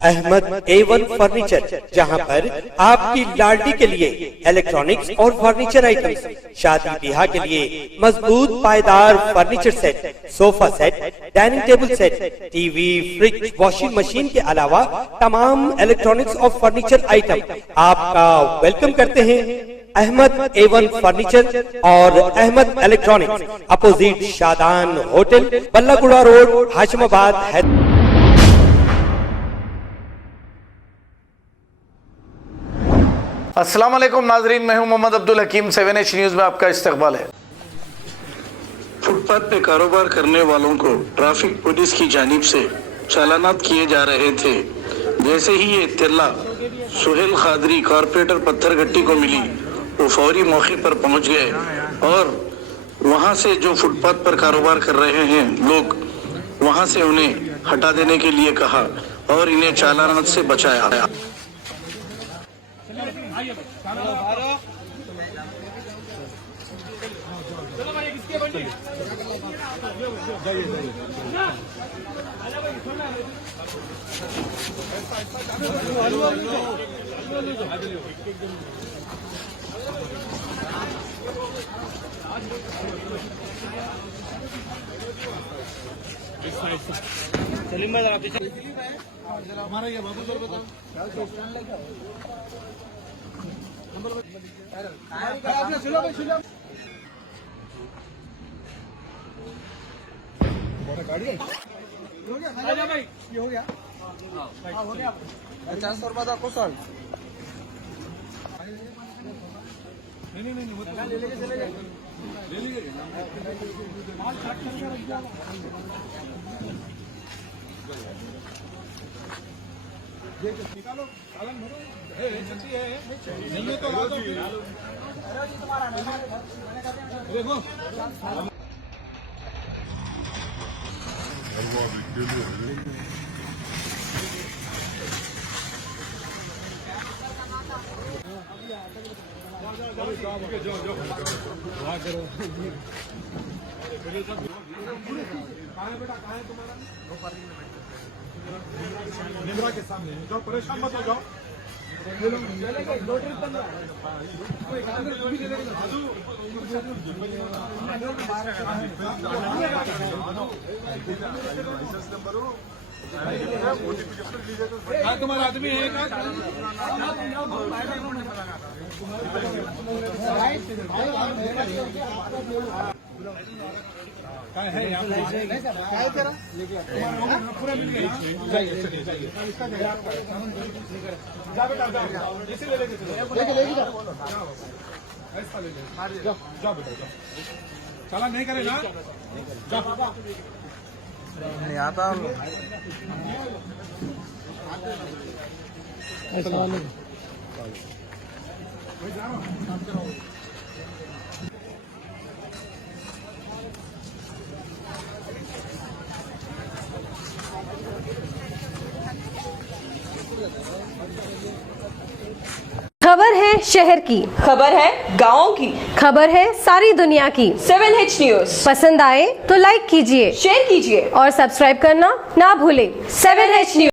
Ahmad A1 furniture, जहां पर आपकी लाडली के लिए इलेक्ट्रॉनिक्स और फर्नीचर आइटम्स, शादी ब्याह के लिए मजबूत पायदार furniture set, sofa set, dining table set, TV, fridge, washing machine के अलावा तमाम इलेक्ट्रॉनिक्स और फर्नीचर आइटम आपका वेलकम करते हैं। अहमद A1 फर्नीचर और Ahmed electronics, opposite Shadan hotel, Ballaguda road, Hashimabad है। अस्सलाम वालेकुम नाजरीन, मैं हूं मोहम्मद अब्दुल हकीम। 7H न्यूज़ में आपका इस्तकबाल है। फुटपाथ पे कारोबार करने वालों को ट्रैफिक पुलिस की जानिब से चालानात किए जा रहे थे। जैसे ही ये इत्तला सुहेल खादरी कॉरपोरेटर पत्थरगट्टी को मिली, वो फौरी मौके पर पहुंच गए और वहां से जो फुटपाथ पर कारोबार कर रहे हैं लोग, वहां से उन्हें हटा देने के लिए कहा और इन्हें चालानात से बचाया। सलीम भाई आप हमारा ये बाबू सर बताओ गाड़ी भाई ये हो गया 50 रुपये था आपको सर। नहीं ले लेके चले गए ले लीजिए। निकालो सालन भरो जल्दी है नहीं है तो ला दो। देखो निमरा के सामने जाओ, परेशान मत हो जाओ। तुम्हारा आदमी है पूरा मिल गया। जाओ बेटा जाओ, चला नहीं करेगा जाओ। नहीं आता खबर है शहर की, खबर है गाँव की, खबर है सारी दुनिया की। 7H न्यूज़ पसंद आए तो लाइक कीजिए, शेयर कीजिए और सब्सक्राइब करना ना भूलें। 7H news.